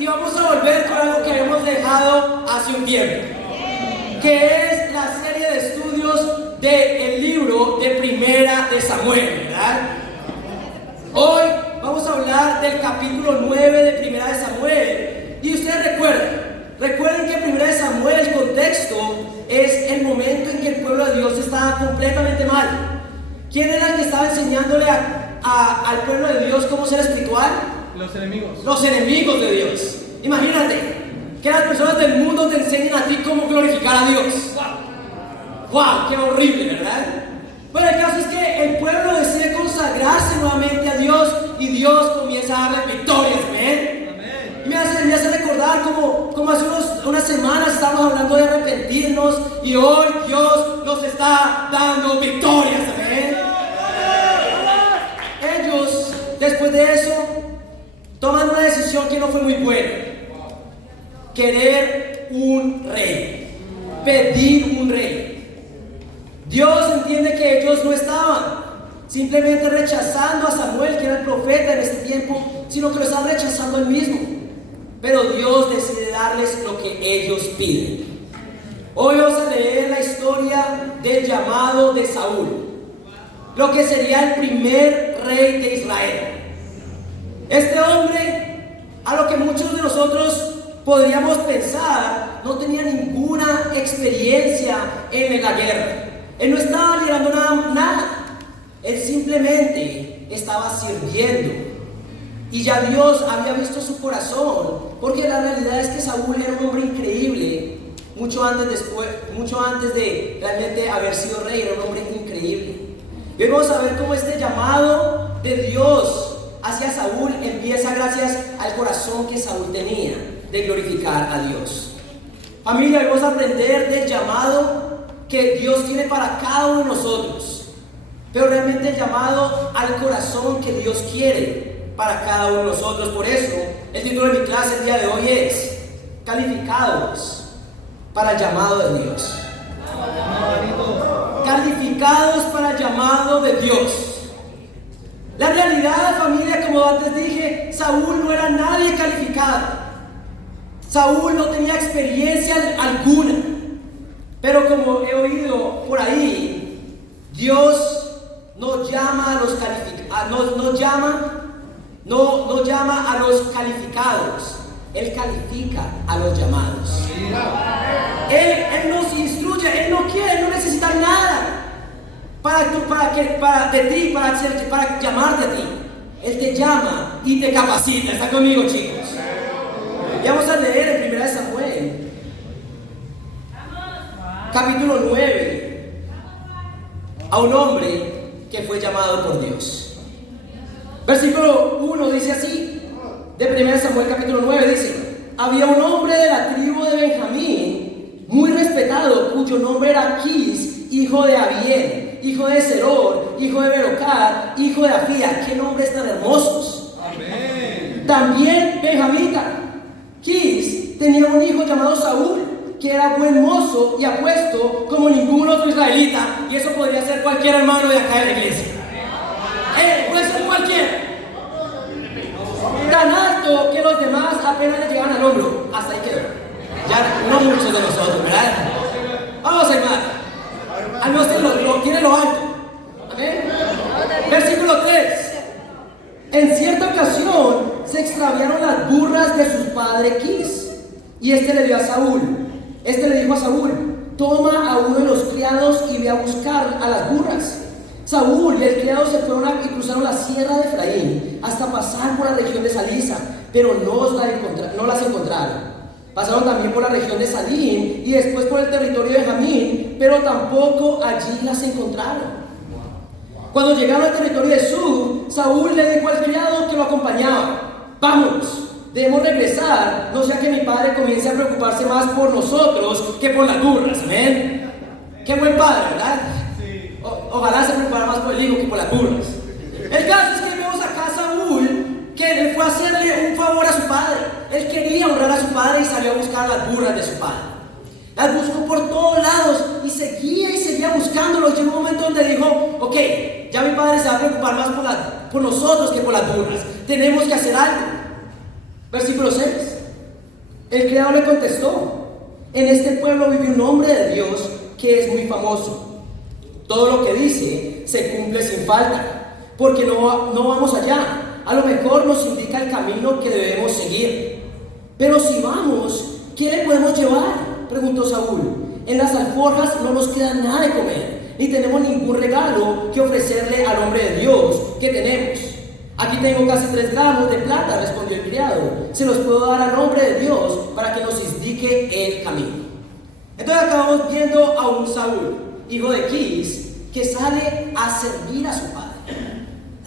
y vamos a volver con algo que habíamos dejado hace un tiempo, que es la serie de estudios del libro de Primera de Samuel, ¿verdad? Hoy vamos a hablar del capítulo 9 de Primera de Samuel. Y ustedes recuerden que Primera de Samuel, el contexto es el momento en que el pueblo de Dios estaba completamente mal. ¿Quién era el que estaba enseñándole al pueblo de Dios cómo ser espiritual? Los enemigos. Los enemigos de Dios. Imagínate que las personas del mundo te enseñen a ti cómo glorificar a Dios. ¡Wow! ¡Qué horrible!, ¿verdad? Bueno, el caso es que el pueblo decide consagrarse nuevamente a Dios y Dios comienza a darle victorias. ¿Amén? Y me hace recordar como hace unas semanas estábamos hablando de arrepentirnos y hoy Dios nos está dando victorias. ¿Amén? Ellos, después de eso, toman una decisión que no fue muy buena: querer un rey, pedir un rey. Dios entiende que ellos no estaban simplemente rechazando a Samuel, que era el profeta en ese tiempo, sino que lo estaban rechazando él mismo. Pero Dios decide darles lo que ellos piden. Hoy vamos a leer la historia del llamado de Saúl, lo que sería el primer rey de Israel. Este hombre, a lo que muchos de nosotros podríamos pensar, no tenía ninguna experiencia en la guerra. Él no estaba liderando nada. Él simplemente estaba sirviendo. Y ya Dios había visto su corazón, porque la realidad es que Saúl era un hombre increíble. Mucho antes de realmente haber sido rey, era un hombre increíble. Y hoy vamos a ver cómo este llamado de Dios hacia Saúl empieza gracias al corazón que Saúl tenía de glorificar a Dios. Familia, vamos a aprender del llamado que Dios tiene para cada uno de nosotros, pero realmente el llamado al corazón que Dios quiere para cada uno de nosotros. Por eso el título de mi clase el día de hoy es Calificados para el llamado de Dios. Calificados para el llamado de Dios. La realidad, familia, como antes dije, Saúl no era nadie calificado. Saúl no tenía experiencia alguna. Pero como he oído por ahí, Dios no llama a los no llama a los calificados. Él califica a los llamados. Él nos instruye. Él no quiere, no necesita nada para llamarte a ti. Él te llama y te capacita. ¿Está conmigo, chicos? Y vamos a leer en 1 Samuel capítulo 9 a un hombre que fue llamado por Dios. Versículo 1 dice así, de 1 Samuel capítulo 9 dice: había un hombre de la tribu de Benjamín, muy respetado, cuyo nombre era Quis, hijo de Abiel, hijo de Seror, hijo de Berocat, hijo de Afía. ¡Qué nombres tan hermosos! Amén. También benjamita. Quis tenía un hijo llamado Saúl, que era buen mozo y apuesto como ningún otro israelita. Y eso podría ser cualquier hermano de acá de la iglesia. Puede ser cualquiera. Tan alto que los demás apenas le llegaban al hombro. Hasta ahí quedó. Ya no muchos de nosotros, ¿verdad? Vamos, hermano. Al menos lo tiene lo alto. ¿Amén? Versículo 3. En cierta ocasión se extraviaron las burras de su padre Quis, y este le dio a Saúl. Este le dijo a Saúl: toma a uno de los criados y ve a buscar a las burras. Saúl y el criado se fueron y cruzaron la sierra de Efraín hasta pasar por la región de Salisa, pero no las encontraron. Pasaron también por la región de Salim y después por el territorio de Benjamín, pero tampoco allí las encontraron. Cuando llegaron al territorio de Sub, Saúl le dijo al criado que lo acompañaba: vámonos, debemos regresar, no sea que mi padre comience a preocuparse más por nosotros que por las burras. Amén. Qué buen padre, ¿verdad? Sí. Ojalá se preocupara más por el hijo que por las burras. El caso es que vemos acá a Saúl que le fue a hacerle un favor a su padre. Él quería honrar a su padre y salió a buscar las burras de su padre. Las buscó por todos lados y seguía buscándolos. Llegó un momento donde dijo: ok, ya mi padre se va a preocupar más por nosotros que por las burras. Tenemos que hacer algo. Versículo 6. El criado le contestó: en este pueblo vive un hombre de Dios que es muy famoso. Todo lo que dice se cumple sin falta, porque no vamos allá. A lo mejor nos indica el camino que debemos seguir. Pero si vamos, ¿qué le podemos llevar?, preguntó Saúl. En las alforjas no nos queda nada de comer, ni tenemos ningún regalo que ofrecerle al hombre de Dios que tenemos. Aquí tengo casi 3 gramos de plata, respondió el criado. Se los puedo dar al hombre de Dios para que nos indique el camino. Entonces acabamos viendo a un Saúl, hijo de Quis, que sale a servir a su padre.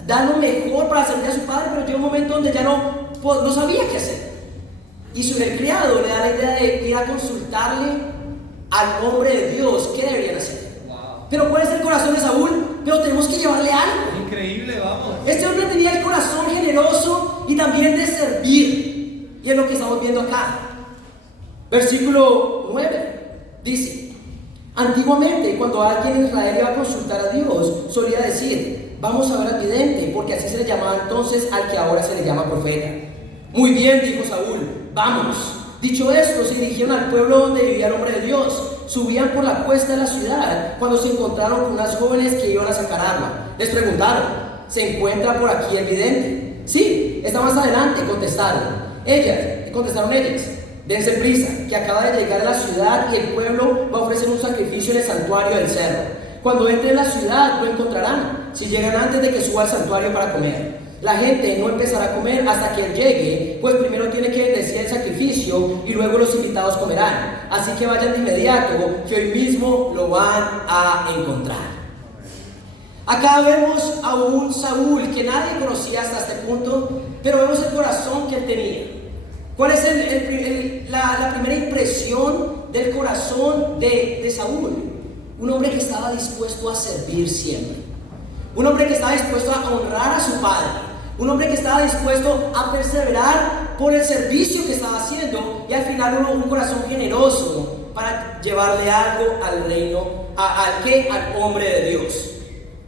Da lo mejor para servir a su padre, pero llega un momento donde ya no sabía qué hacer. Y el criado le da la idea de ir a consultarle al hombre de Dios qué deberían hacer. Pero ¿cuál es el corazón de Saúl? Pero tenemos que llevarle algo. Increíble, vamos. Este hombre tenía el corazón generoso y también de servir. Y es lo que estamos viendo acá. Versículo 9 dice: antiguamente, cuando alguien en Israel iba a consultar a Dios, solía decir: vamos a ver al vidente, porque así se le llamaba entonces al que ahora se le llama profeta. Muy bien, dijo Saúl, vamos. Dicho esto, se dirigieron al pueblo donde vivía el hombre de Dios. Subían por la cuesta de la ciudad cuando se encontraron con unas jóvenes que iban a sacar arma. Les preguntaron: ¿se encuentra por aquí el vidente? Sí, está más adelante, contestaron ellas. Dense prisa, que acaba de llegar a la ciudad y el pueblo va a ofrecer un sacrificio en el santuario del cerro. Cuando entre en la ciudad lo encontrarán, si llegan antes de que suba al santuario para comer. La gente no empezará a comer hasta que él llegue, pues primero tiene que bendecir el sacrificio y luego los invitados comerán. Así que vayan de inmediato, que hoy mismo lo van a encontrar. Acá vemos a un Saúl que nadie conocía hasta este punto, pero vemos el corazón que él tenía. ¿Cuál es la primera impresión del corazón de Saúl? Un hombre que estaba dispuesto a servir siempre. Un hombre que estaba dispuesto a honrar a su padre. Un hombre que estaba dispuesto a perseverar por el servicio que estaba haciendo, y al final un corazón generoso para llevarle algo al reino, al hombre de Dios.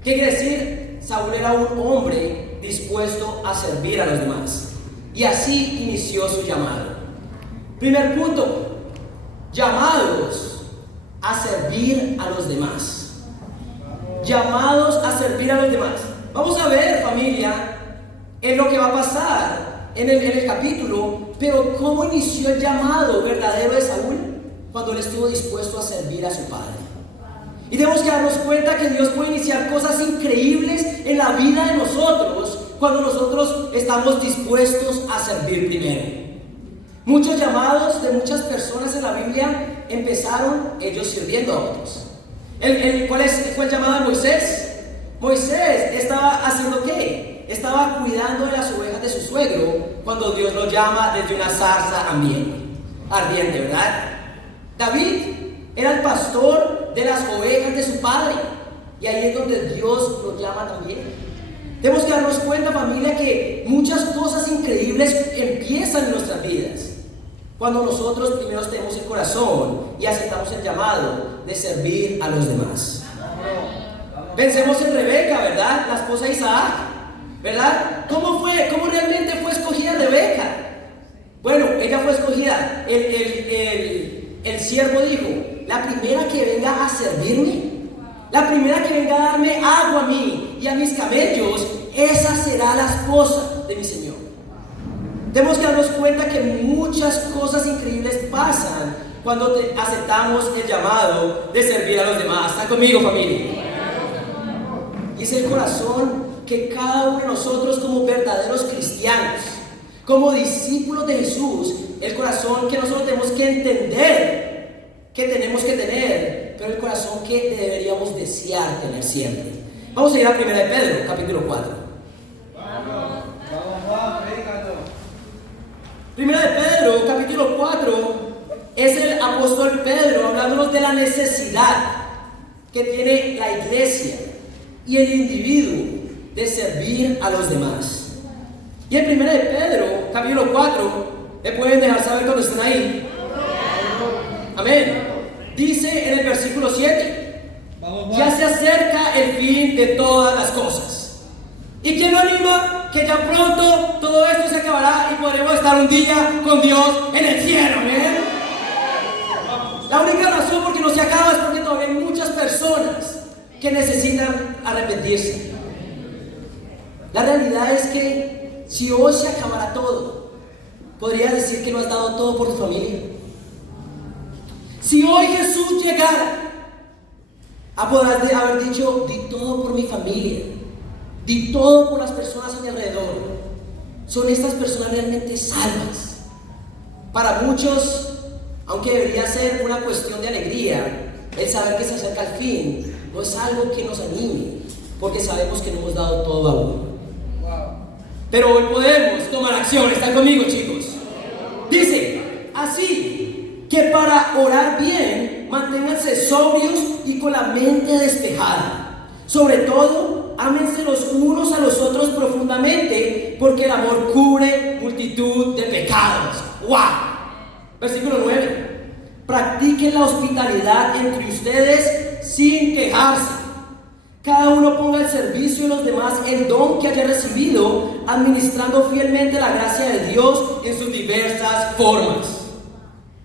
¿Qué quiere decir? Saúl era un hombre dispuesto a servir a los demás. Y así inició su llamado. Primer punto: llamados a servir a los demás. Llamados a servir a los demás. Vamos a ver, familia, en lo que va a pasar en el capítulo, pero cómo inició el llamado verdadero de Saúl cuando él estuvo dispuesto a servir a su padre. Y tenemos que darnos cuenta que Dios puede iniciar cosas increíbles en la vida de nosotros cuando nosotros estamos dispuestos a servir primero. Muchos llamados de muchas personas en la Biblia empezaron ellos sirviendo a otros. ¿Cuál fue el llamado de Moisés? Moisés estaba haciendo ¿qué? Estaba cuidando de las ovejas de su suegro cuando Dios lo llama desde una zarza ardiente, ¿verdad? David era el pastor de las ovejas de su padre, y ahí es donde Dios lo llama también. Tenemos que darnos cuenta, familia, que muchas cosas increíbles empiezan en nuestras vidas cuando nosotros primero tenemos el corazón y aceptamos el llamado de servir a los demás. Pensemos en Rebeca, ¿verdad? La esposa de Isaac, ¿verdad? ¿Cómo realmente fue escogida Rebeca? Bueno, ella fue escogida. El siervo dijo: la primera que venga a servirme, la primera que venga a darme agua a mí y a mis camellos, esa será la esposa de mi Señor. Tenemos que darnos cuenta que muchas cosas increíbles pasan cuando aceptamos el llamado de servir a los demás. ¿Están conmigo, familia? Y es el corazón que cada uno de nosotros, como verdaderos cristianos, como discípulos de Jesús, el corazón que nosotros tenemos que entender que tenemos que tener, pero el corazón que deberíamos desear tener siempre. Vamos a ir a 1 de Pedro, capítulo 4. 1 de Pedro, capítulo 4, es el apóstol Pedro hablándonos de la necesidad que tiene la iglesia y el individuo de servir a los demás. Y en 1 de Pedro, capítulo 4, ¿me pueden dejar saber cuando estén ahí? Amén. Dice en el versículo 7: ya se acerca el fin de todas las cosas. ¿Y quién lo anima? Que ya pronto todo esto se acabará y podremos estar un día con Dios en el cielo, ¿eh? La única razón por que no se acaba es porque todavía hay muchas personas que necesitan arrepentirse. La realidad es que si hoy se acabara todo, podrías decir que no has dado todo por tu familia. Si hoy Jesús llegara, podrás haber dicho: di todo por mi familia, di todo por las personas a mi alrededor. ¿Son estas personas realmente salvas? Para muchos, aunque debería ser una cuestión de alegría, el saber que se acerca el fin no es algo que nos anime, porque sabemos que no hemos dado todo aún. Pero hoy podemos tomar acción. ¿Están conmigo, chicos? Dice: así que para orar bien, manténganse sobrios y con la mente despejada. Sobre todo, ámense los unos a los otros profundamente, porque el amor cubre multitud de pecados. ¡Wow! Versículo 9. Practiquen la hospitalidad entre ustedes sin quejarse. Cada uno ponga al servicio de los demás el don que haya recibido, administrando fielmente la gracia de Dios en sus diversas formas.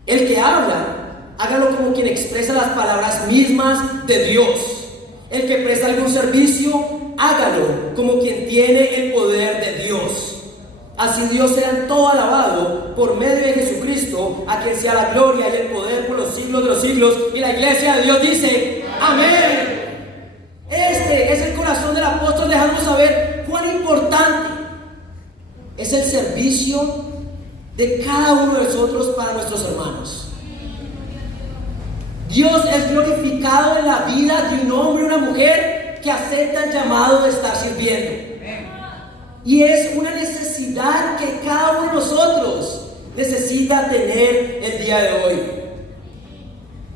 El que habla, hágalo como quien expresa las palabras mismas de Dios. El que presta algún servicio, hágalo como quien tiene el poder de Dios. Así Dios sea en todo alabado por medio de Jesucristo, a quien sea la gloria y el poder por los siglos de los siglos. Y la iglesia de Dios dice: amén. Este es el corazón del apóstol, dejando saber cuán importante es el servicio de cada uno de nosotros para nuestros hermanos. Dios es glorificado en la vida de un hombre y una mujer que acepta el llamado de estar sirviendo. Y es una necesidad que cada uno de nosotros necesita tener el día de hoy.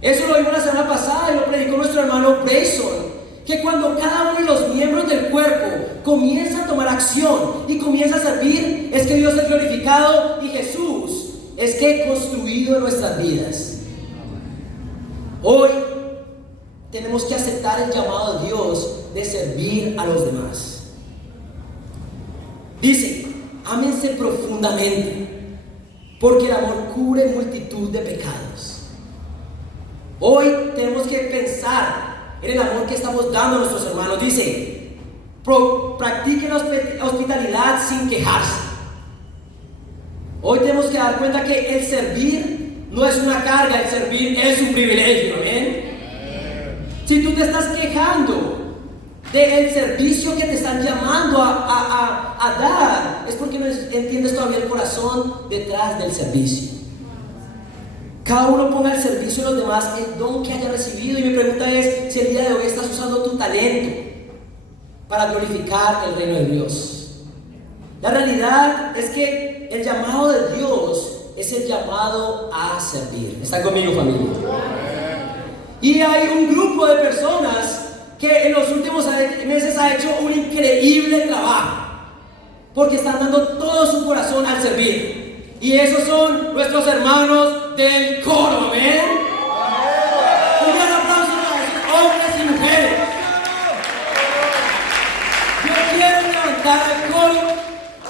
Eso lo vimos la semana pasada y lo predicó nuestro hermano Brayson, que cuando cada uno de los miembros del cuerpo comienza a tomar acción y comienza a servir, es que Dios es glorificado y Jesús es que construido en nuestras vidas. Hoy tenemos que aceptar el llamado de Dios de servir a los demás. Dice: ámense profundamente, porque el amor cubre multitud de pecados. Hoy tenemos que pensar en el amor que estamos dando a nuestros hermanos. Dice: practiquen la hospitalidad sin quejarse. Hoy tenemos que dar cuenta que el servir no es una carga, el servir es un privilegio. ¿Amén? Si tú te estás quejando del servicio que te están llamando a dar, es porque no entiendes todavía el corazón detrás del servicio. Cada uno ponga al servicio de los demás el don que haya recibido. Y mi pregunta es si el día de hoy estás usando tu talento para glorificar el reino de Dios. La realidad es que el llamado de Dios es el llamado a servir. ¿Están conmigo, familia? Y hay un grupo de personas que en los últimos meses ha hecho un increíble trabajo, porque están dando todo su corazón al servir. Y esos son nuestros hermanos del coro. ¿Amén? Un gran aplauso para esos hombres y mujeres. Yo quiero levantar al coro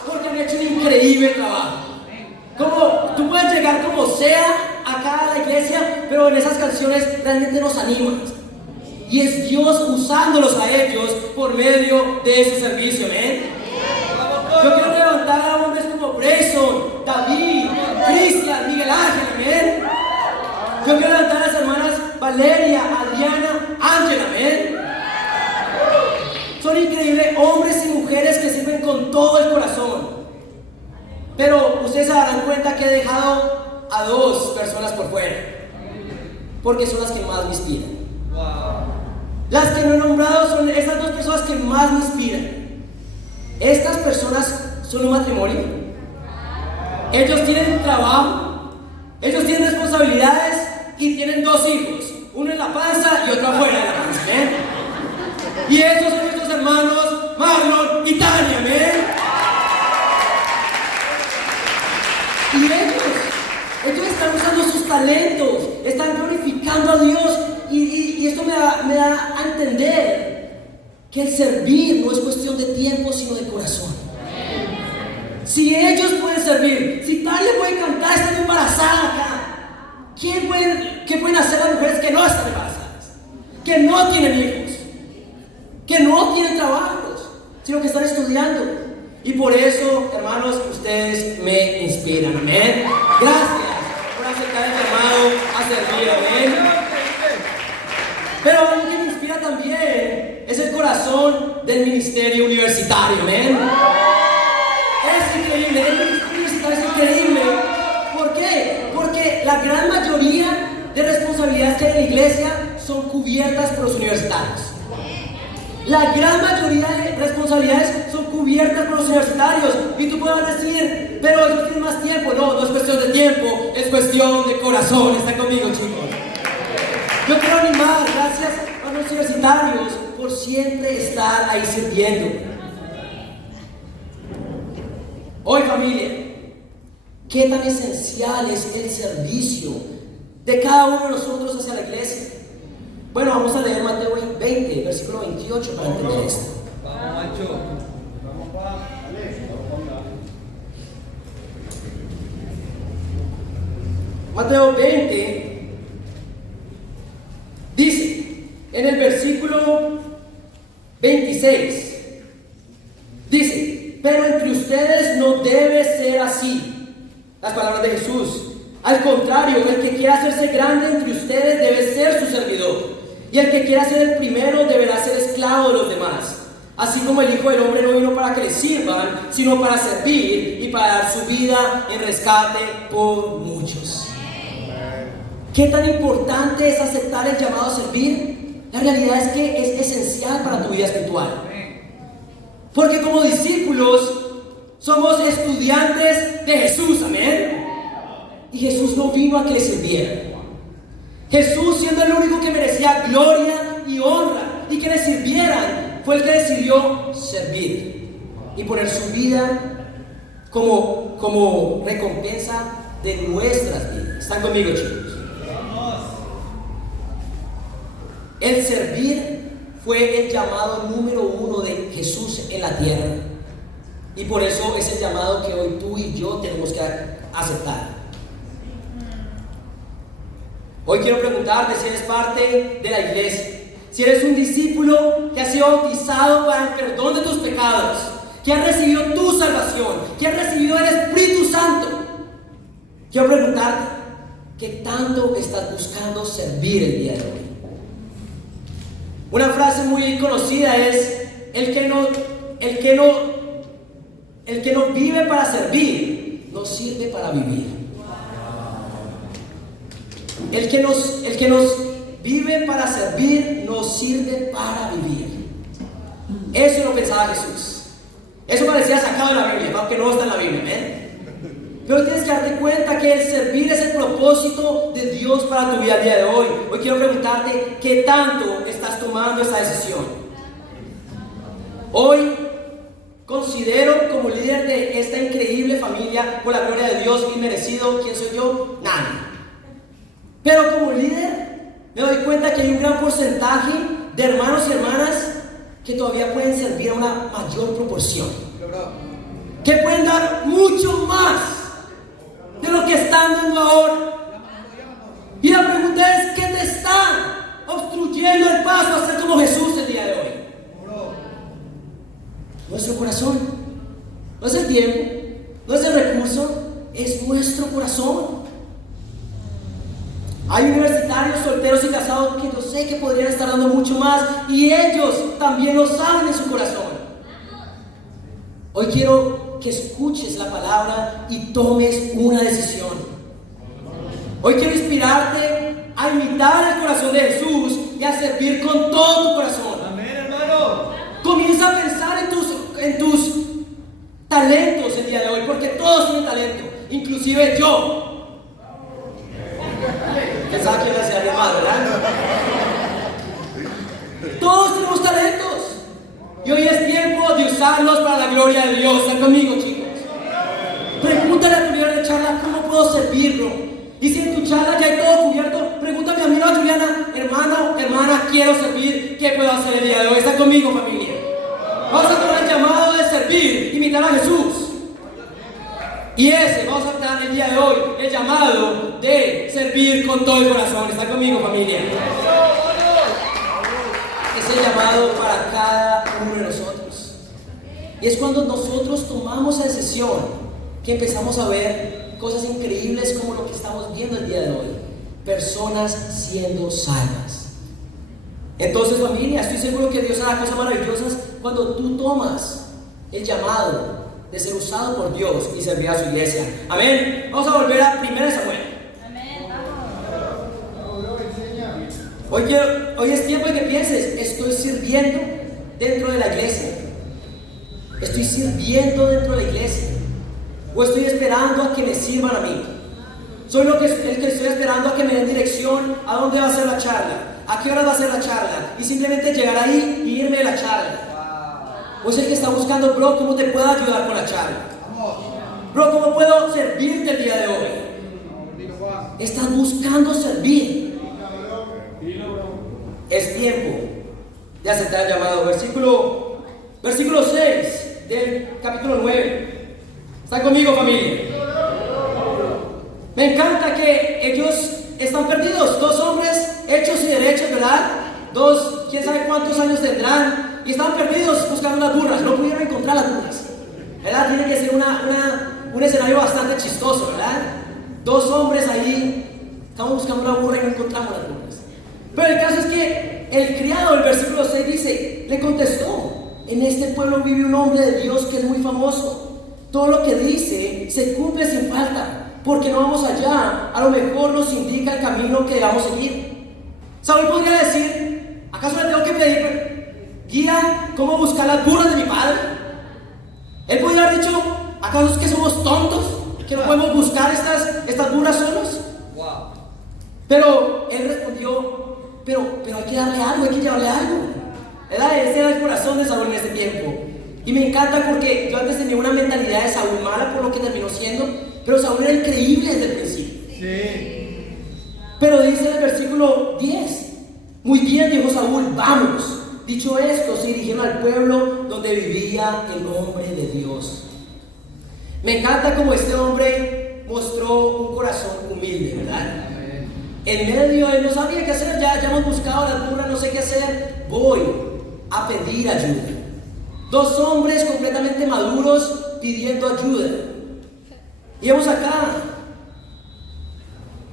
porque han hecho un increíble trabajo. Como tú puedes llegar como sea acá a la iglesia, pero en esas canciones realmente nos animan. Y es Dios usándolos a ellos por medio de ese servicio. ¿Amén? Yo quiero levantar a hombres como Brayson, David, Cristian, Miguel Ángel. ¿Amén? Yo quiero levantar a las hermanas Valeria, Adriana, Ángela. ¿Amén? Son increíbles hombres y mujeres que sirven con todo el corazón. Pero ustedes se darán cuenta que he dejado a dos personas por fuera, porque son las que más me inspiran. Las que no he nombrado son estas dos personas que más me inspiran. Estas personas son un matrimonio. Ellos tienen trabajo, ellos tienen responsabilidades y tienen dos hijos, uno en la panza y otro afuera de la panza. ¿Eh? Y estos son nuestros hermanos Marlon y Tania. ¿Eh? Y ellos están usando sus talentos, están glorificando a Dios. Y esto me da a entender que el servir no es cuestión cuestión de tiempo, sino de corazón. Si ellos pueden servir, si Talia puede cantar estando embarazada acá, ¿qué pueden hacer las mujeres que no están embarazadas? Que no tienen hijos, que no tienen trabajos, sino que están estudiando. Y por eso, hermanos, ustedes me inspiran. Amén. Gracias por aceptar el llamado a servir. Amén. Pero algo que me inspira también es el corazón del ministerio universitario. Amén. Es increíble, el ministerio universitario es increíble. ¿Por qué? Porque la gran mayoría de responsabilidades que hay en la iglesia son cubiertas por los universitarios. La gran mayoría de responsabilidades son cubiertas por los universitarios. Y tú puedes decir, pero ellos tienen más tiempo. No, no es cuestión de tiempo, es cuestión de corazón. ¿Están conmigo, chicos? Yo quiero animar, gracias a los universitarios, por siempre estar ahí sirviendo. Hoy, familia, ¿qué tan esencial es el servicio de cada uno de nosotros hacia la iglesia? Bueno, vamos a leer Mateo 20, versículo 28 para entender esto. Mateo 20 dice, en el versículo 26, dice, pero entre ustedes no debe ser así. Las palabras de Jesús. Al contrario, el que quiera hacerse grande entre ustedes debe ser su servidor. Y el que quiera ser el primero deberá ser esclavo de los demás. Así como el Hijo del Hombre no vino para que le sirvan, sino para servir y para dar su vida en rescate por muchos. ¿Qué tan importante es aceptar el llamado a servir? La realidad es que es esencial para tu vida espiritual. Porque como discípulos somos estudiantes de Jesús, amén. Y Jesús no vino a que le sirvieran. Jesús, siendo el único que merecía gloria y honra y que le sirvieran, fue el que decidió servir y poner su vida como recompensa de nuestras vidas. ¿Están conmigo, chicos? El servir fue el llamado número 1 de Jesús en la tierra. Y por eso es el llamado que hoy tú y yo tenemos que aceptar. Hoy quiero preguntarte si eres parte de la iglesia, si eres un discípulo que ha sido bautizado para el perdón de tus pecados, que ha recibido tu salvación, que ha recibido el Espíritu Santo. Quiero preguntarte, ¿qué tanto estás buscando servir el día de hoy? Una frase muy conocida es: el que no vive para servir, no sirve para vivir. El que nos vive para servir, nos sirve para vivir. Eso lo pensaba Jesús. Eso parecía sacado de la Biblia, aunque no está en la Biblia, pero tienes que darte cuenta que el servir es el propósito de Dios para tu vida el día de hoy. Hoy quiero preguntarte, ¿qué tanto estás tomando esa decisión? Hoy considero como líder de esta increíble familia, por la gloria de Dios, inmerecido. ¿Quién soy yo? Nadie. Pero como líder me doy cuenta que hay un gran porcentaje de hermanos y hermanas que todavía pueden servir a una mayor proporción, que pueden dar mucho más de lo que están dando ahora. Y la pregunta es, ¿qué te está obstruyendo el paso a ser como Jesús el día de hoy? Nuestro corazón. No es el tiempo, no es el recurso, es nuestro corazón. Hay universitarios, solteros y casados que yo sé que podrían estar dando mucho más, y ellos también lo saben en su corazón. Hoy quiero que escuches la palabra y tomes una decisión. Hoy quiero inspirarte a imitar el corazón de Jesús y a servir con todo tu corazón. Amén, hermano. Comienza a pensar en tus talentos el día de hoy, porque todos tienen talento, inclusive yo. Pensaba que iba a ser más, ¿verdad? Todos tenemos talentos y hoy es tiempo de usarlos para la gloria de Dios. ¿Están conmigo, chicos? Pregúntale a tu líder de charla cómo puedo servirlo. Y si en tu charla ya hay todo cubierto, pregúntame a mi amiga Juliana: hermano, hermana, quiero servir, ¿qué puedo hacer el día de hoy? ¿Están conmigo, familia? Vamos a tomar el servir, imitar a Jesús. Y ese vamos a dar el día de hoy, el llamado de servir con todo el corazón. ¿Está conmigo, familia? Es el llamado para cada uno de nosotros. Y es cuando nosotros tomamos esa decisión que empezamos a ver cosas increíbles como lo que estamos viendo el día de hoy. Personas siendo salvas. Entonces, familia, estoy seguro que Dios hará cosas maravillosas cuando tú tomas el llamado de ser usado por Dios y servir a su iglesia. Amén. Vamos a volver a 1 Samuel. Amén. Hoy es tiempo de que pienses, estoy sirviendo dentro de la iglesia. Estoy sirviendo dentro de la iglesia. O estoy esperando a que me sirvan a mí. Soy el que estoy esperando a que me den dirección a dónde va a ser la charla, a qué hora va a ser la charla, y simplemente llegar ahí y irme de la charla. O es el que está buscando, bro, ¿cómo te puedo ayudar con la charla? Bro, ¿cómo puedo servirte el día de hoy? Estás buscando servir. Es tiempo de aceptar el llamado. Versículo 6 del capítulo 9. ¿Están conmigo, familia? Me encanta que ellos están perdidos. Dos hombres hechos y derechos, ¿verdad? Dos, quién sabe cuántos años tendrán. Y estaban perdidos buscando unas burras. No pudieron encontrar las burras, ¿verdad? Tiene que ser un escenario bastante chistoso, ¿verdad? Dos hombres ahí, estamos buscando una burra y no encontramos las burras. Pero el caso es que el criado del versículo 6 dice, le contestó, en este pueblo vive un hombre de Dios que es muy famoso. Todo lo que dice se cumple sin falta, porque no vamos allá, a lo mejor nos indica el camino que debamos seguir. Saúl podría decir, ¿acaso le tengo que pedir guía cómo buscar las burras de mi padre? Él podría haber dicho, ¿acaso es que somos tontos? ¿Que no podemos buscar estas burras solos? Wow. Pero él respondió, pero hay que darle algo, hay que llevarle algo. ¿Verdad? Ese era el corazón de Saúl en ese tiempo. Y me encanta porque yo antes tenía una mentalidad de Saúl mala por lo que terminó siendo, pero Saúl era increíble desde el principio. Sí. Pero dice en el versículo 10, muy bien, dijo Saúl, vamos. Dicho esto, se dirigieron al pueblo donde vivía el hombre de Dios. Me encanta como este hombre mostró un corazón humilde, ¿verdad? En medio, él no sabía qué hacer, ya hemos buscado la burra, no sé qué hacer, voy a pedir ayuda. Dos hombres completamente maduros pidiendo ayuda. Y vemos acá,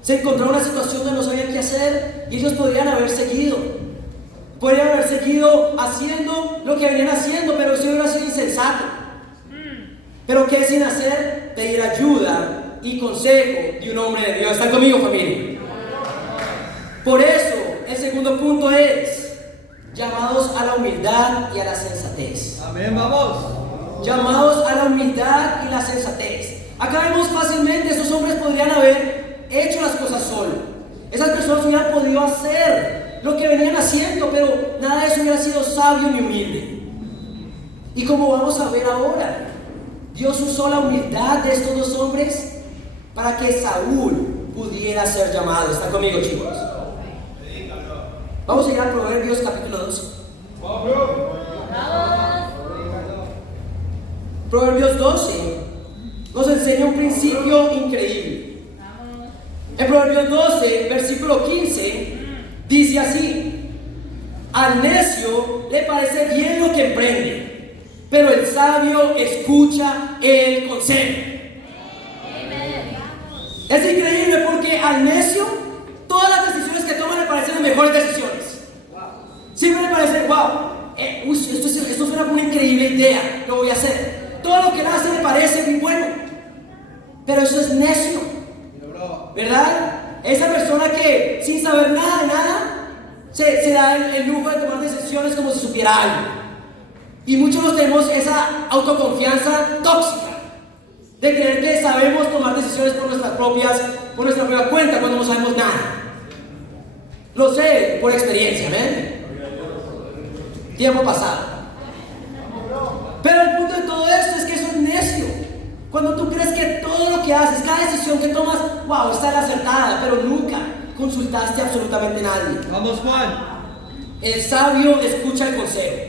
se encontró una situación donde no sabían qué hacer y ellos podrían haber seguido. Podrían haber seguido haciendo lo que venían haciendo, pero eso hubiera sido insensato. Pero ¿qué sin hacer? Pedir ayuda y consejo de un hombre de Dios. ¿Están conmigo, familia? Por eso, el segundo punto es llamados a la humildad y a la sensatez. Amén, vamos. Llamados a la humildad y la sensatez. Acá vemos fácilmente, esos hombres podrían haber hecho las cosas solos. Esas personas hubieran podido hacer lo que venían haciendo, pero nada de eso hubiera sido sabio ni humilde. Y como vamos a ver ahora, Dios usó la humildad de estos dos hombres para que Saúl pudiera ser llamado. ¿Están conmigo, chicos? Vamos a ir a Proverbios capítulo 12. Proverbios 12 nos enseña un principio increíble. En Proverbios 12, versículo 15, dice así: al necio le parece bien lo que emprende, pero el sabio escucha el consejo. Es increíble porque al necio todas las decisiones que toma le parecen las mejores decisiones. Siempre le parece, wow, esto suena como una increíble idea, lo voy a hacer. Todo lo que él hace le parece muy bueno, pero eso es necio, ¿verdad? Esa persona que sin saber nada de nada se da el lujo de tomar decisiones como si supiera algo. Y muchos nos tenemos esa autoconfianza tóxica de creer que sabemos tomar decisiones por nuestra propia cuenta cuando no sabemos nada. Lo sé por experiencia, ¿ven? Tiempo pasado. Pero el punto de todo esto es que eso es necio. Cuando tú crees que todo lo que haces, cada decisión que tomas, wow, está acertada, pero nunca consultaste a absolutamente nadie. Vamos, Juan. El sabio escucha el consejo.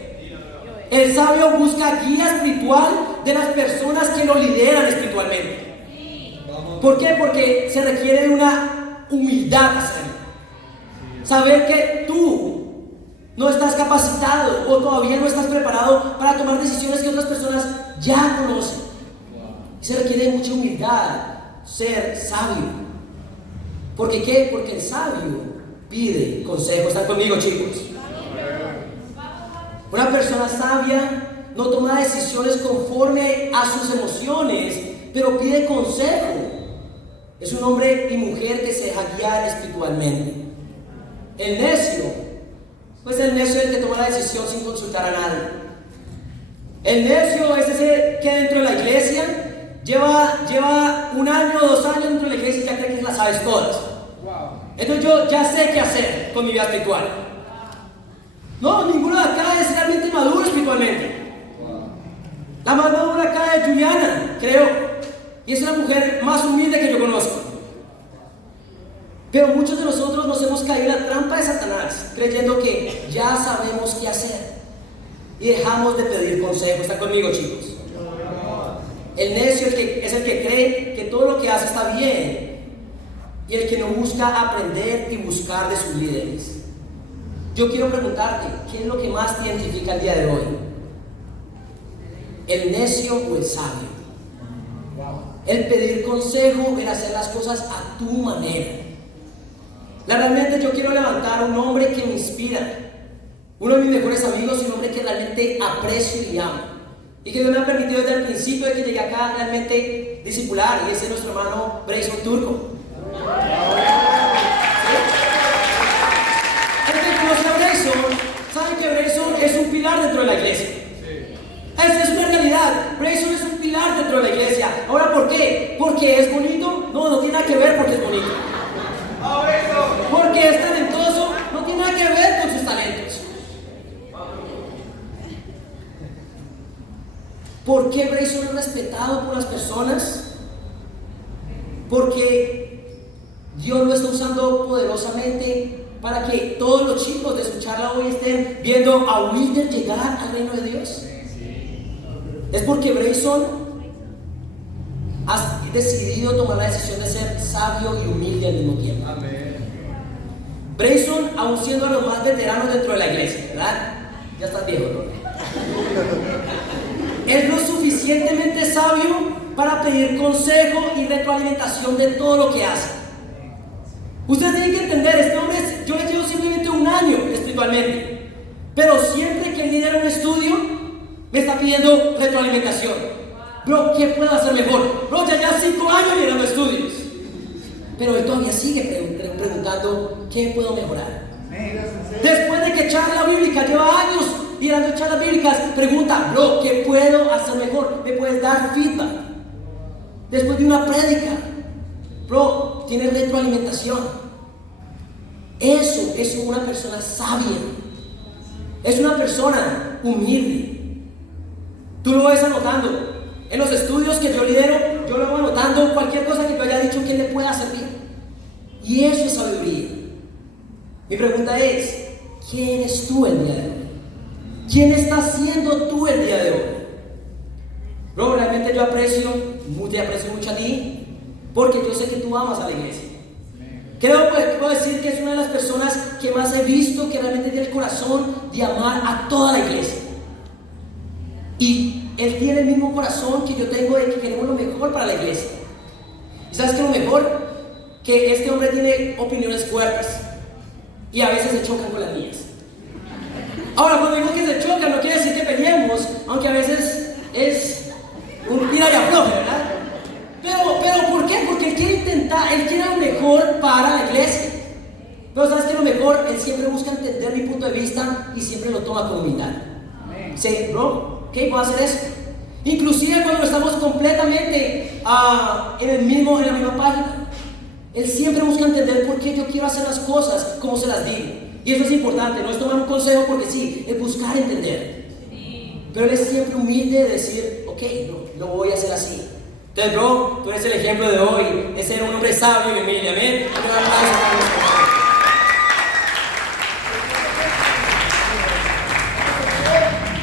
El sabio busca guía espiritual de las personas que lo lideran espiritualmente. ¿Por qué? Porque se requiere de una humildad hacerlo. Saber que tú no estás capacitado o todavía no estás preparado para tomar decisiones que otras personas ya conocen. Se requiere de mucha humildad ser sabio. ¿Por qué? Porque el sabio pide consejo. ¿Están conmigo, chicos? Una persona sabia no toma decisiones conforme a sus emociones, pero pide consejo. Es un hombre y mujer que se deja guiar espiritualmente. El necio, pues el necio es el que toma la decisión sin consultar a nadie. El necio es ese que dentro de la iglesia lleva 1 año o 2 años dentro de la iglesia y ya cree que las sabes todas. Entonces yo ya sé qué hacer con mi vida espiritual. No, ninguno de acá es realmente maduro espiritualmente. La más madura acá es Juliana, creo. Y es la mujer más humilde que yo conozco. Pero muchos de nosotros nos hemos caído en la trampa de Satanás, creyendo que ya sabemos qué hacer. Y dejamos de pedir consejo. ¿Están conmigo, chicos? El necio es el que cree que todo lo que hace está bien. Y el que no busca aprender y buscar de sus líderes. Yo quiero preguntarte, ¿qué es lo que más te identifica el día de hoy? ¿El necio o el sabio? El pedir consejo, el hacer las cosas a tu manera. Realmente yo quiero levantar a un hombre que me inspira. Uno de mis mejores amigos y un hombre que realmente aprecio y amo. Y que Dios me ha permitido desde el principio de que llegué acá realmente discipular. Y ese es nuestro hermano Brayson Turco. Saben que Brayson es un pilar dentro de la iglesia. Esa es una realidad. Brayson es un pilar dentro de la iglesia. Ahora, ¿por qué? ¿Porque es bonito? No tiene nada que ver porque es bonito. Porque es talentoso, no tiene nada que ver con sus talentos. ¿Por qué Brayson es respetado por las personas? Porque Dios lo está usando poderosamente para que todos los chicos de su charla hoy estén viendo a Wilder llegar al reino de Dios. Es porque Brayson ha decidido tomar la decisión de ser sabio y humilde al mismo tiempo. Brayson, aún siendo de los más veteranos dentro de la iglesia, ¿verdad? Ya estás viejo, ¿no? Es lo suficientemente sabio para pedir consejo y retroalimentación de todo lo que hace. Ustedes tienen que entender, este hombre, yo le llevo simplemente 1 año espiritualmente, pero siempre que él lidera un estudio, me está pidiendo retroalimentación. Bro, ¿qué puedo hacer mejor? Bro, ya 5 años liderando estudios. Pero él todavía sigue preguntando, ¿qué puedo mejorar? Después de que charla bíblica, lleva años liderando charlas bíblicas, pregunta, bro, ¿qué puedo hacer mejor? ¿Me puedes dar feedback? Después de una prédica, bro, tiene retroalimentación. Eso es una persona sabia. Es una persona humilde. Tú lo ves anotando. En los estudios que yo lidero, yo lo voy anotando cualquier cosa que yo haya dicho que le pueda servir. Y eso es sabiduría. Mi pregunta es, ¿quién eres tú el día de hoy? ¿Quién estás siendo tú el día de hoy? Bro, realmente te aprecio mucho a ti, porque yo sé que tú amas a la iglesia. Creo que puedo decir que es una de las personas que más he visto que realmente tiene el corazón de amar a toda la iglesia. Y él tiene el mismo corazón que yo tengo de que queremos lo mejor para la iglesia. ¿Y sabes qué es lo mejor? Que este hombre tiene opiniones fuertes y a veces se chocan con las mías. Ahora, cuando digo que se chocan, no quiere decir que peleemos, aunque a veces es un tira y afloje, ¿verdad? Pero ¿por qué? Porque él quiere lo mejor para la iglesia. Pero ¿sabes qué? Lo mejor, él siempre busca entender mi punto de vista y siempre lo toma con humildad. Sí, bro, ¿qué puedo hacer eso? Inclusive cuando estamos completamente en la misma página, él siempre busca entender por qué yo quiero hacer las cosas como se las digo. Y eso es importante, no es tomar un consejo porque sí, es buscar entender. Pero él es siempre humilde de decir, ok, lo voy a hacer así. Entonces, bro, tú eres el ejemplo de hoy, de ser un hombre sabio y humilde, amén.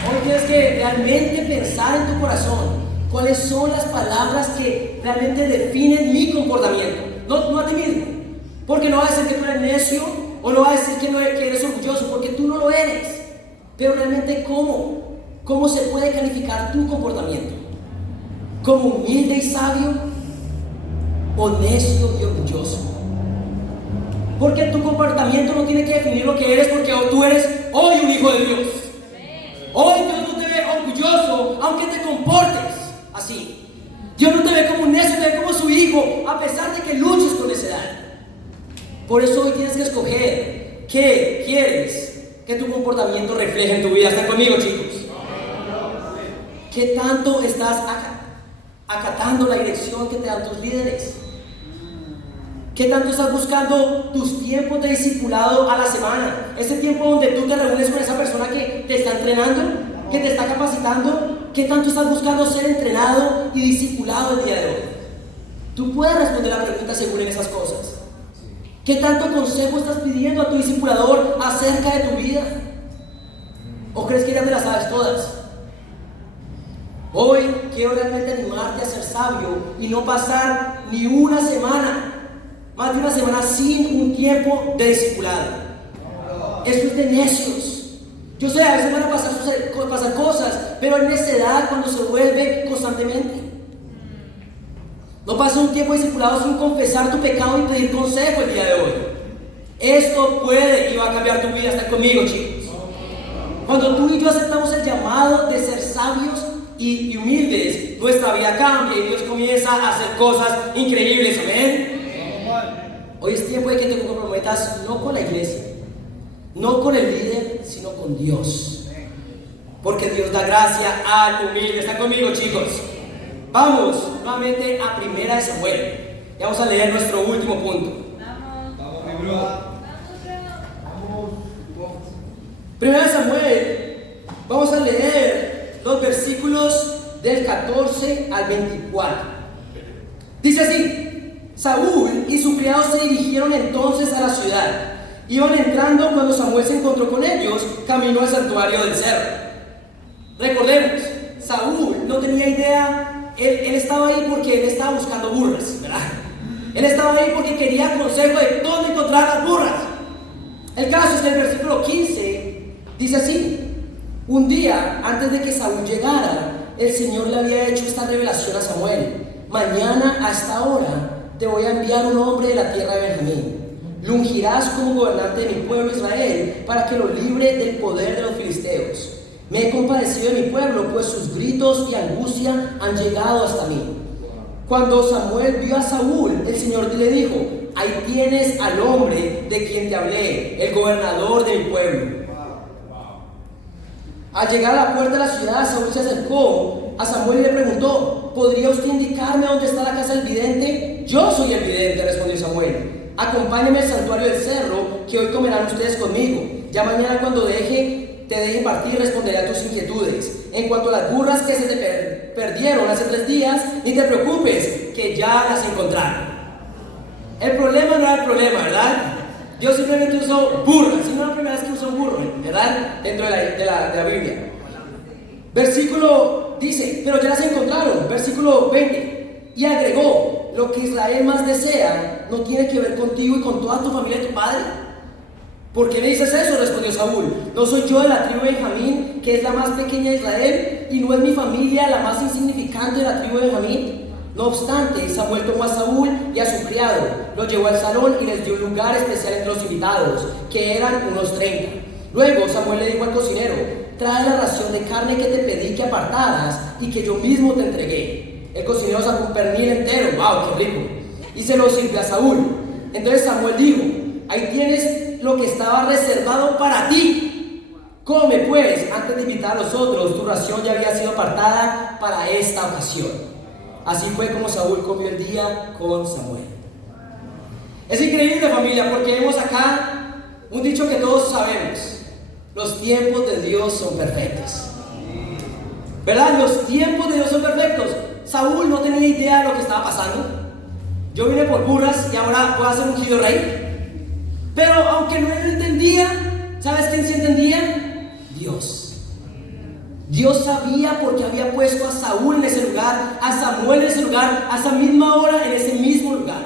Hoy tienes que realmente pensar en tu corazón cuáles son las palabras que realmente definen mi comportamiento, no a ti mismo, porque no va a decir que tú eres necio o no va a decir que eres orgulloso, porque tú no lo eres, pero realmente cómo se puede calificar tu comportamiento, como humilde y sabio o necio y orgulloso. Porque tu comportamiento no tiene que definir lo que eres, porque tú eres hoy un hijo de Dios. Hoy Dios no te ve orgulloso, aunque te comportes así. Dios no te ve como un necio, te ve como su hijo, a pesar de que luches con necedad. Por eso hoy tienes que escoger qué quieres que tu comportamiento refleje en tu vida. ¿Están conmigo, chicos? ¿Qué tanto estás acatando la dirección que te dan tus líderes? ¿Qué tanto estás buscando tus tiempos de discipulado a la semana? Ese tiempo donde tú te reúnes con esa persona que te está entrenando, que te está capacitando. ¿Qué tanto estás buscando ser entrenado y discipulado el día de hoy? Tú puedes responder la pregunta según en esas cosas. ¿Qué tanto consejo estás pidiendo a tu discipulador acerca de tu vida? ¿O crees que ya te las sabes todas? Hoy quiero realmente animarte a ser sabio y no pasar ni una semana, más de una semana, sin un tiempo de discipulado. Eso es de necios. Yo sé, a veces van a pasar cosas, pero es necedad cuando se vuelve constantemente. No pasa un tiempo discipulado sin confesar tu pecado y pedir consejo el día de hoy. Esto puede y va a cambiar tu vida. ¿Están conmigo, chicos? Cuando tú y yo aceptamos el llamado de ser sabios y humildes, nuestra vida cambia y Dios comienza a hacer cosas increíbles. ¿Amén? Hoy es tiempo de que te comprometas no con la iglesia, no con el líder, sino con Dios. Porque Dios da gracia al humilde. ¿Están conmigo, chicos? Vamos nuevamente a Primera de Samuel. Y vamos a leer nuestro último punto. Vamos, mi bro. Primera de Samuel, vamos a leer los versículos del 14 al 24. Dice así: Saúl y su criado se dirigieron entonces a la ciudad. Iban entrando cuando Samuel se encontró con ellos, camino al santuario del cerro. Recordemos, Saúl no tenía idea. Él estaba ahí porque él estaba buscando burras, ¿verdad? Él estaba ahí porque quería consejo de dónde encontrar las burras. El caso es que el versículo 15 dice así: un día antes de que Saúl llegara, el Señor le había hecho esta revelación a Samuel: mañana a esta hora te voy a enviar un hombre de la tierra de Benjamín. Lo ungirás como gobernante de mi pueblo Israel para que lo libre del poder de los filisteos. Me he compadecido de mi pueblo, pues sus gritos y angustia han llegado hasta mí. Cuando Samuel vio a Saúl, el Señor le dijo: ahí tienes al hombre de quien te hablé, el gobernador de mi pueblo. Al llegar a la puerta de la ciudad, Saúl se acercó a Samuel y le preguntó: ¿podría usted indicarme dónde está la casa del vidente? Yo soy el vidente, respondió Samuel. Acompáñame al santuario del cerro, que hoy comerán ustedes conmigo. Ya mañana, cuando te dejen partir, responderé a tus inquietudes. En cuanto a las burras que se te perdieron hace 3 días, ni te preocupes, que ya las encontraron. El problema no era el problema, ¿verdad? Yo simplemente uso burras, y no es la primera vez que uso burro, ¿verdad? Dentro de la Biblia. Versículo dice: pero ya las encontraron. Versículo 20. Y agregó: lo que Israel más desea no tiene que ver contigo y con toda tu familia y tu padre. ¿Por qué me dices eso?, respondió Saúl. ¿No soy yo de la tribu de Benjamín, que es la más pequeña de Israel? ¿Y no es mi familia la más insignificante de la tribu de Benjamín? No obstante, Samuel tomó a Saúl y a su criado, los llevó al salón y les dio un lugar especial entre los invitados, que eran unos 30. Luego Samuel le dijo al cocinero: trae la ración de carne que te pedí que apartaras y que yo mismo te entregué. El cocinero sacó un pernil entero, ¡wow, qué rico!, y se lo sirvió a Saúl. Entonces Samuel dijo: ahí tienes lo que estaba reservado para ti. Come pues, antes de invitar a los otros, tu ración ya había sido apartada para esta ocasión. Así fue como Saúl comió el día con Samuel. Es increíble, familia, porque vemos acá un dicho que todos sabemos: los tiempos de Dios son perfectos. ¿Verdad? Los tiempos de Dios son perfectos. Saúl no tenía idea de lo que estaba pasando. Yo vine por burras y ahora voy a ser ungido rey. Pero aunque no él entendía, ¿sabes quién sí entendía? Dios. Dios sabía porque había puesto a Saúl en ese lugar, a Samuel en ese lugar, a esa misma hora en ese mismo lugar.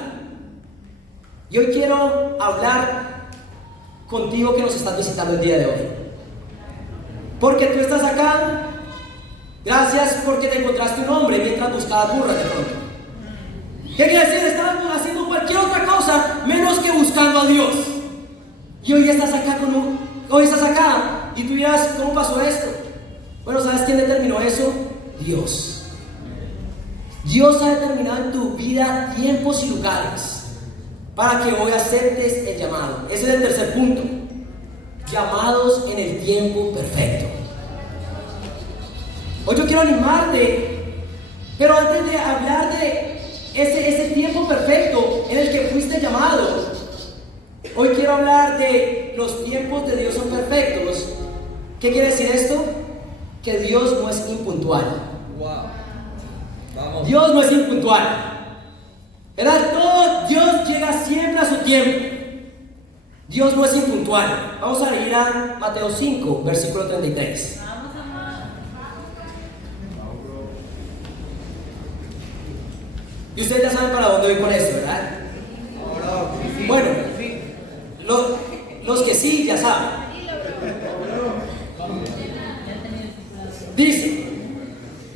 Y hoy quiero hablar contigo que nos estás visitando el día de hoy. Porque tú estás acá, gracias porque te encontraste un hombre mientras buscabas burras de pronto. ¿Qué quiere decir? Estabas haciendo cualquier otra cosa menos que buscando a Dios. Y hoy estás acá y tú dirás, ¿cómo pasó esto? Bueno, ¿sabes quién determinó eso? Dios. Dios ha determinado en tu vida tiempos y lugares para que hoy aceptes el llamado. Ese es el tercer punto. Llamados en el tiempo perfecto. Hoy yo quiero animarte, pero antes de hablar de ese tiempo perfecto en el que fuiste llamado, hoy quiero hablar de los tiempos de Dios son perfectos. ¿Qué quiere decir esto? Que Dios no es impuntual. Wow. Vamos. Dios no es impuntual. ¿Verdad? Dios llega siempre a su tiempo. Dios no es impuntual. Vamos a ir a Mateo 5, versículo 33. Y ustedes ya saben para dónde voy con esto, ¿verdad? Bueno, los que sí ya saben. Dice,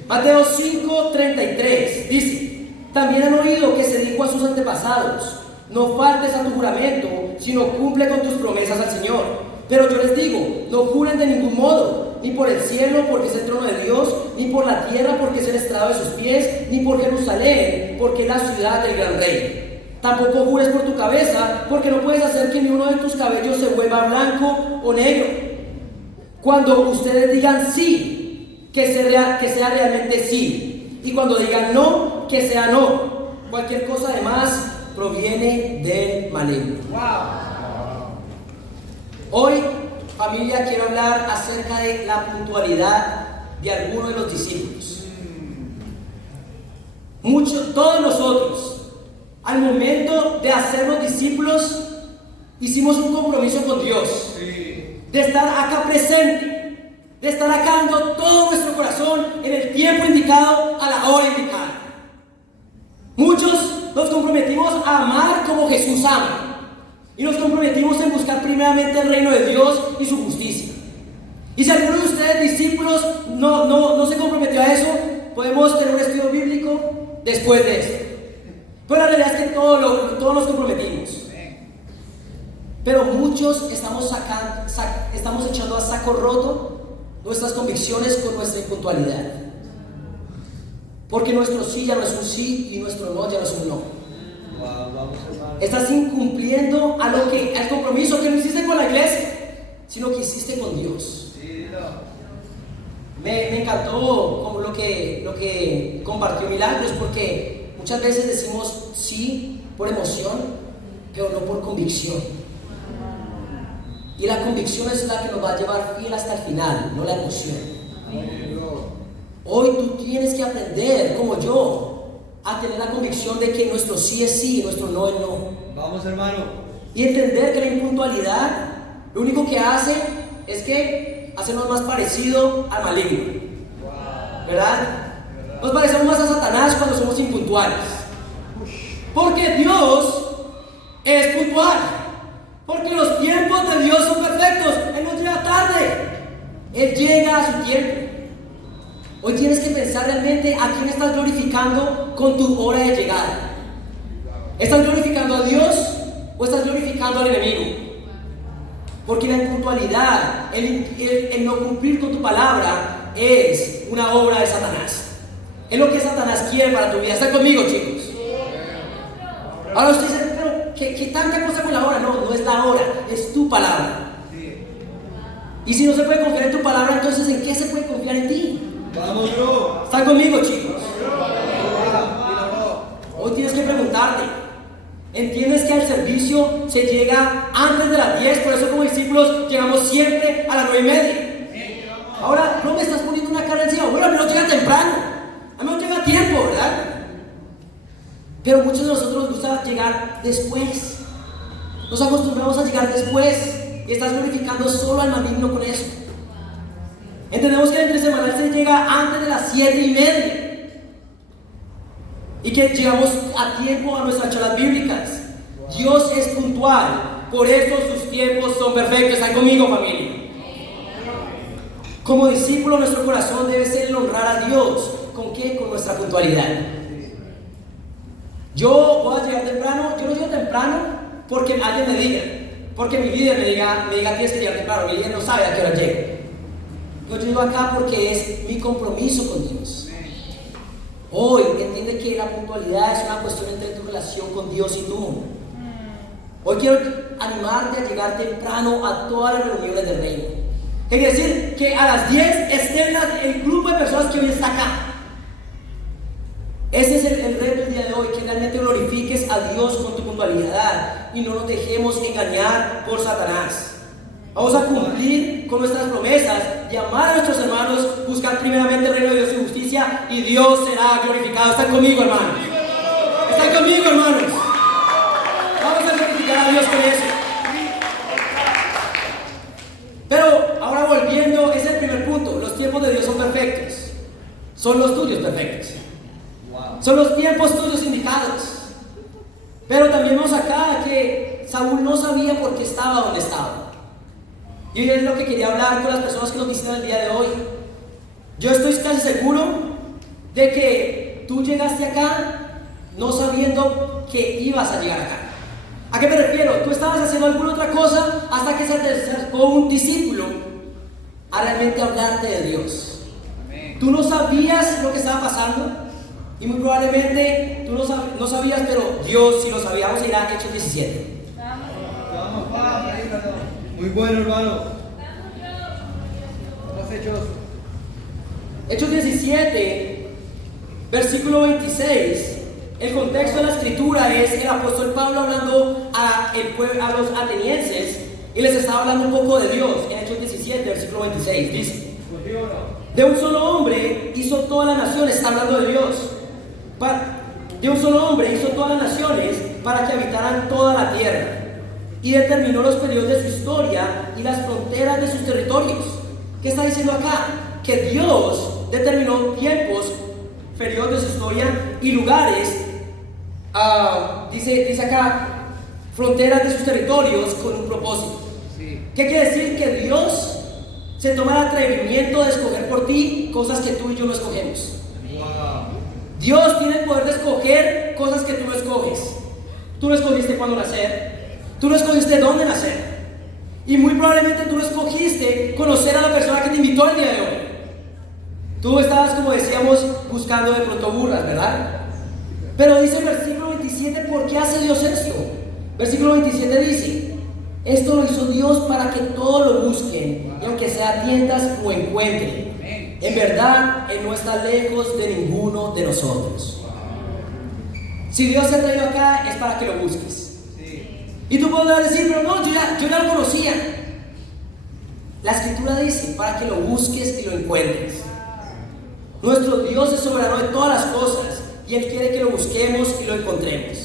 Mateo 5:33, dice, también han oído que se dijo a sus antepasados, no faltes a tu juramento, sino cumple con tus promesas al Señor. Pero yo les digo, no juren de ningún modo, ni por el cielo porque es el trono de Dios, ni por la tierra porque es el estrado de sus pies, ni por Jerusalén porque es la ciudad del gran rey. Tampoco jures por tu cabeza, porque no puedes hacer que ni uno de tus cabellos se vuelva blanco o negro. Cuando ustedes digan sí, que sea realmente sí, y cuando digan no, que sea no. Cualquier cosa además proviene del maligno. Hoy, familia, quiero hablar acerca de la puntualidad de algunos de los discípulos. Todos nosotros, al momento de hacernos discípulos, hicimos un compromiso con Dios, de estar acá presente, de estar acá dando todo nuestro corazón en el tiempo indicado, a la hora indicada. Muchos nos comprometimos a amar como Jesús ama, y nos comprometimos en buscar primeramente el reino de Dios y su justicia. Y si alguno de ustedes, discípulos, no se comprometió a eso, podemos tener un estudio bíblico después de esto. Pero la realidad es que todos nos comprometimos. Pero muchos estamos echando a saco roto nuestras convicciones con nuestra impuntualidad. Porque nuestro sí ya no es un sí y nuestro no ya no es un no. Estás incumpliendo al compromiso que no hiciste con la iglesia, sino que hiciste con Dios. Me encantó como lo que compartió Milagros, porque muchas veces decimos sí por emoción, pero no por convicción. Y la convicción es la que nos va a llevar fiel hasta el final, no la emoción. Hoy tú tienes que aprender, como yo, a tener la convicción de que nuestro sí es sí y nuestro no es no. Vamos, hermano. Y entender que la impuntualidad lo único que hace es que hacernos más parecido al maligno. ¿Verdad? Nos parecemos más a Satanás cuando somos impuntuales. Porque Dios es puntual. Porque los tiempos de Dios son perfectos. Él no llega tarde. Él llega a su tiempo. Hoy tienes que pensar realmente a quién estás glorificando con tu hora de llegada. ¿Estás glorificando a Dios o estás glorificando al enemigo? Porque la impuntualidad, el no cumplir con tu palabra, es una obra de Satanás. Es lo que Satanás quiere para tu vida. ¿Están conmigo, chicos? Ahora usted dice, pero ¿qué tanta cosa con la hora? No es la hora, es tu palabra. Y si no se puede confiar en tu palabra, entonces ¿en qué se puede confiar en ti? Vamos, bro. ¿Están conmigo, chicos? Hoy tienes que preguntarte, ¿entiendes que al servicio se llega antes de las 10? Por eso como discípulos llegamos siempre a las 9:30. Ahora no me estás poniendo una cara encima. Bueno, a mí no llega temprano, a mí no llega a tiempo, ¿verdad? Pero muchos de nosotros nos gusta llegar después. Nos acostumbramos a llegar después y estás glorificando solo al maligno con eso. Entendemos que el entresemanal se llega antes de las 7:30 y que llegamos a tiempo a nuestras charlas bíblicas. Dios es puntual, por eso sus tiempos son perfectos. ¿Están conmigo, familia? Como discípulo, nuestro corazón debe ser el honrar a Dios. ¿Con qué? Con nuestra puntualidad. Yo voy a llegar temprano. Yo no llego temprano porque alguien me diga, porque mi líder me diga tienes que llegar temprano. Mi líder no sabe a qué hora llego. Yo llego acá porque es mi compromiso con Dios. Hoy entiende que la puntualidad es una cuestión entre tu relación con Dios y tú. Hoy quiero animarte a llegar temprano a todas las reuniones del reino. ¿Qué quiere decir? Que a las 10 estén el grupo de personas que hoy está acá. Ese es el reto del día de hoy, que realmente glorifiques a Dios con tu puntualidad y no nos dejemos engañar por Satanás. Vamos a cumplir con nuestras promesas de amar a nuestros hermanos, buscar primeramente el reino de Dios y justicia, y Dios será glorificado. ¿Están conmigo, hermanos? ¿Están conmigo, hermanos? Vamos a glorificar a Dios con eso. Pero ahora volviendo, ese es el primer punto. Los tiempos de Dios son perfectos. Son los tuyos perfectos. Son los tiempos tuyos indicados. Pero también vemos acá que Saúl no sabía por qué estaba donde estaba. Y es lo que quería hablar con las personas que nos visitan el día de hoy. Yo estoy casi seguro de que tú llegaste acá no sabiendo que ibas a llegar acá. ¿A qué me refiero? Tú estabas haciendo alguna otra cosa hasta que se te acercó un discípulo a realmente hablarte de Dios. Tú no sabías lo que estaba pasando y muy probablemente tú no sabías, pero Dios sí lo sabía. Vamos a ir a Hechos 17. Muy bueno, hermano. Los Hechos. Hechos 17, versículo 26. El contexto de la escritura es el apóstol Pablo hablando a los atenienses y les estaba hablando un poco de Dios. En Hechos 17, versículo 26 dice: de un solo hombre hizo todas las naciones. Está hablando de Dios. De un solo hombre hizo todas las naciones para que habitaran toda la tierra, y determinó los periodos de su historia y las fronteras de sus territorios. ¿Qué está diciendo acá? Que Dios determinó tiempos, periodos de su historia y lugares, dice acá, fronteras de sus territorios con un propósito. Sí. ¿Qué quiere decir? Que Dios se toma el atrevimiento de escoger por ti cosas que tú y yo no escogemos. Wow. Dios tiene el poder de escoger cosas que tú no escoges. Tú no escogiste cuándo nacer. Tú no escogiste dónde nacer. Y muy probablemente tú no escogiste conocer a la persona que te invitó el día de hoy. Tú estabas, como decíamos, buscando de pronto burlas, ¿verdad? Pero dice el versículo 27, ¿por qué hace Dios esto? Versículo 27 dice: esto lo hizo Dios para que todos lo busquen, y aunque sea a tientas lo encuentren. En verdad, Él no está lejos de ninguno de nosotros. Si Dios te ha traído acá es para que lo busques. Y tú podrás decir, pero no, yo ya lo conocía. La escritura dice, para que lo busques y lo encuentres. Nuestro Dios es soberano de todas las cosas y Él quiere que lo busquemos y lo encontremos.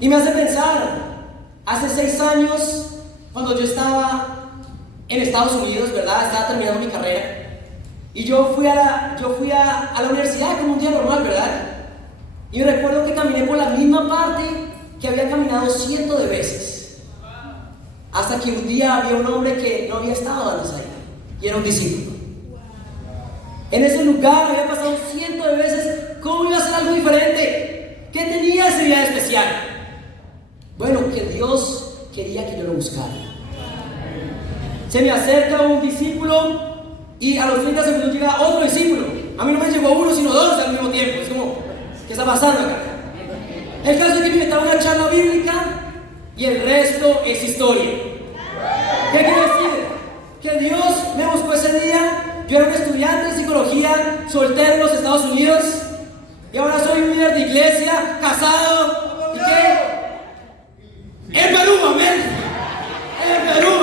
Y me hace pensar, hace 6 años, cuando yo estaba en Estados Unidos, ¿verdad? Estaba terminando mi carrera. Y yo fui a la universidad como un día normal, ¿verdad? Y me recuerdo que caminé por la misma parte que había caminado cientos de veces, hasta que un día había un hombre que no había estado antes ahí, y era un discípulo. En ese lugar había pasado cientos de veces. ¿Cómo iba a ser algo diferente? ¿Qué tenía ese día especial? Bueno, que Dios quería que yo lo buscara. Se me acerca un discípulo y a los 30 segundos llega otro discípulo. A mí no me llegó uno sino 2 al mismo tiempo. Es como, ¿qué está pasando acá? El caso es que me invitaron a una charla bíblica y el resto es historia. ¿Qué quiere decir? Que Dios me buscó ese día. Yo era un estudiante de psicología, soltero en los Estados Unidos, y ahora soy un líder de iglesia, casado. ¿Y qué? En Perú, amén. En Perú.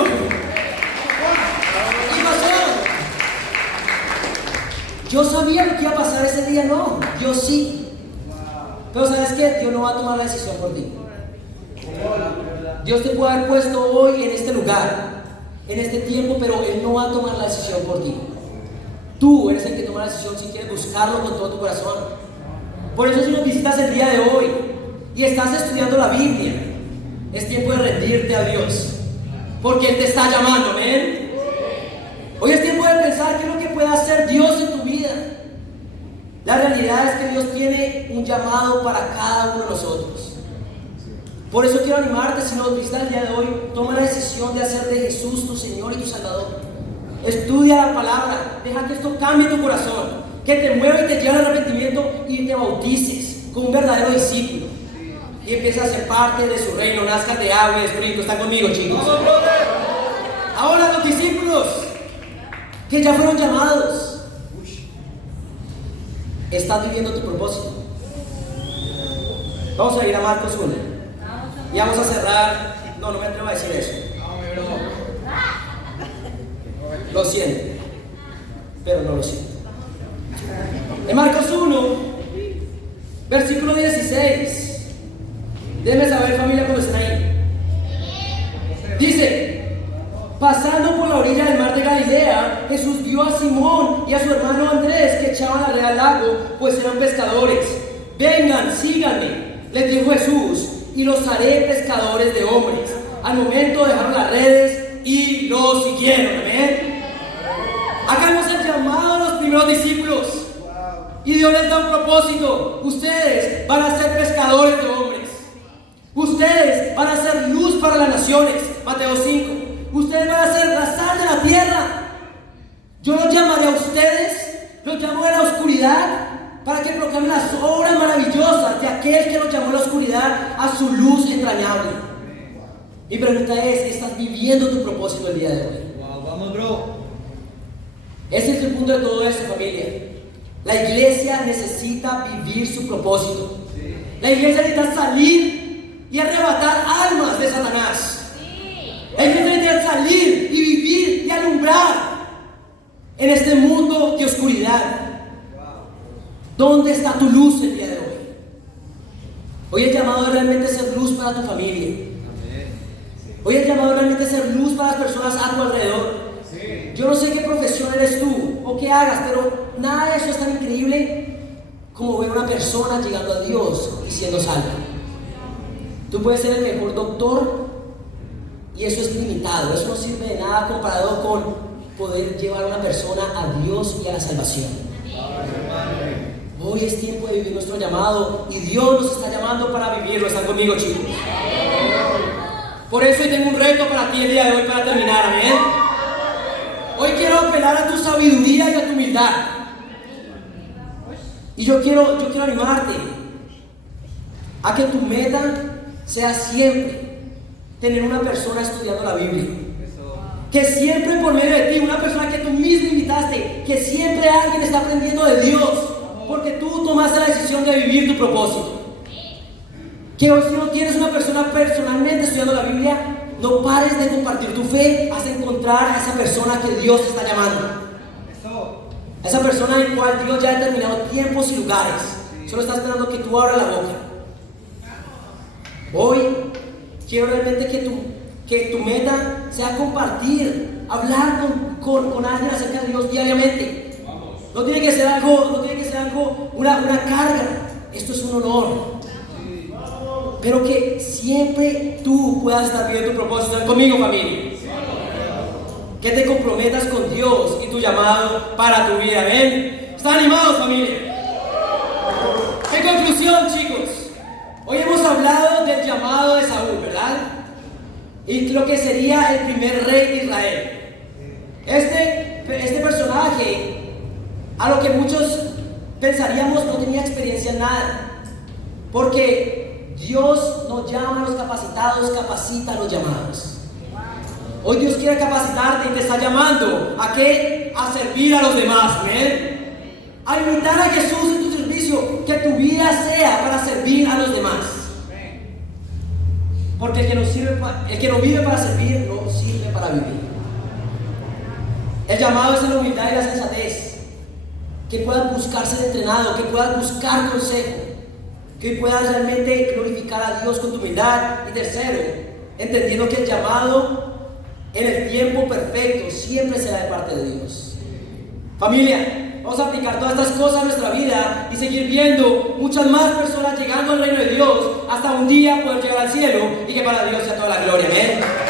¿Qué pasó? Yo sabía lo que iba a pasar ese día, no. Dios sí. Pero ¿sabes qué? Dios no va a tomar la decisión por ti. Dios te puede haber puesto hoy en este lugar en este tiempo, pero Él no va a tomar la decisión por ti. Tú eres el que toma la decisión si quieres buscarlo con todo tu corazón. Por eso si nos visitas el día de hoy y estás estudiando la Biblia, es tiempo de rendirte a Dios, porque Él te está llamando, amén. Hoy es tiempo de pensar qué es lo que puede hacer Dios en tu vida. La realidad es que Dios tiene un llamado para cada uno de nosotros. Por eso quiero animarte, si nos visitas el día de hoy, toma la decisión de hacer de Jesús tu Señor y tu Salvador. Estudia la palabra, deja que esto cambie tu corazón, que te mueva y te lleve al arrepentimiento y te bautices como un verdadero discípulo. Y empieza a ser parte de su reino, nazcas de agua y de espíritu. ¿Están conmigo, chicos? Ahora los discípulos que ya fueron llamados, ¿estás viviendo tu propósito? Vamos a ir a Marcos 1 y vamos a cerrar. No me atrevo a decir eso. Lo siento, pero no lo siento. En Marcos 1, versículo 16. Déjenme saber, familia, cuando estén ahí. Dice: pasando por la orilla del mar de Galilea, Jesús vio a Simón y a su hermano Andrés que echaban la red al lago, pues eran pescadores. Vengan, síganme, les dijo Jesús, y los haré pescadores de hombres. Al momento dejaron las redes y los siguieron. Amén. Acá vemos el llamado a los primeros discípulos. Y Dios les da un propósito. Ustedes van a ser pescadores de hombres. Ustedes van a ser luz para las naciones. Mateo 5. Ustedes van a ser la sal de la tierra. Yo los llamaré a ustedes, los llamo de la oscuridad, para que proclamen las obras maravillosas de aquel que los llamó a la oscuridad a su luz entrañable. Mi pregunta es: ¿estás viviendo tu propósito el día de hoy? Vamos, bro. Ese es el punto de todo esto, familia. La iglesia necesita vivir su propósito. La iglesia necesita salir y arrebatar almas de Satanás. La iglesia necesita salir y vivir y alumbrar en este mundo de oscuridad. ¿Dónde está tu luz el día de hoy? Hoy el llamado es realmente ser luz para tu familia. Hoy el llamado es realmente ser luz para las personas a tu alrededor. Yo no sé qué profesión eres tú o qué hagas, pero nada de eso es tan increíble como ver a una persona llegando a Dios y siendo salva. Tú puedes ser el mejor doctor y eso es limitado, eso no sirve de nada comparado con poder llevar a una persona a Dios y a la salvación. Hoy es tiempo de vivir nuestro llamado y Dios nos está llamando para vivirlo. ¿Están conmigo, chicos? Por eso hoy tengo un reto para ti el día de hoy para terminar, amén. Hoy quiero apelar a tu sabiduría y a tu humildad. Y yo quiero animarte a que tu meta sea siempre tener una persona estudiando la Biblia. Que siempre por medio de ti, una persona que tú mismo invitaste, que siempre alguien está aprendiendo de Dios, porque tú tomaste la decisión de vivir tu propósito. Que hoy, si no tienes una persona personalmente estudiando la Biblia, no pares de compartir tu fe hasta encontrar a esa persona que Dios está llamando. A esa persona en la cual Dios ya ha determinado tiempos y lugares. Solo está esperando que tú abras la boca. Hoy quiero realmente que tu meta sea compartir, hablar con alguien acerca de Dios diariamente. No tiene que ser algo, una carga. Esto es un honor. Pero que siempre tú puedas estar viviendo tu propósito. ¿Están conmigo, familia? Que te comprometas con Dios y tu llamado para tu vida. ¿Ven? ¿Están animados, familia? En conclusión, chicos, hoy hemos hablado del llamado de Saúl, ¿verdad? Y lo que sería el primer rey de Israel. Este personaje, a lo que muchos pensaríamos, no tenía experiencia en nada. Porque Dios nos llama a los capacitados, capacita a los llamados. Hoy Dios quiere capacitarte y te está llamando ¿a qué? A servir a los demás, ¿amén? A invitar a Jesús en tu servicio, que tu vida sea para servir a los demás. Porque el que no vive para servir, no sirve para vivir. El llamado es en la humildad y la sensatez. Que puedas buscar ser entrenado, que puedas buscar consejo, que puedas realmente glorificar a Dios con tu humildad. Y tercero, entendiendo que el llamado en el tiempo perfecto, siempre será de parte de Dios. Familia, vamos a aplicar todas estas cosas a nuestra vida y seguir viendo muchas más personas llegando al reino de Dios hasta un día poder llegar al cielo y que para Dios sea toda la gloria. Amén.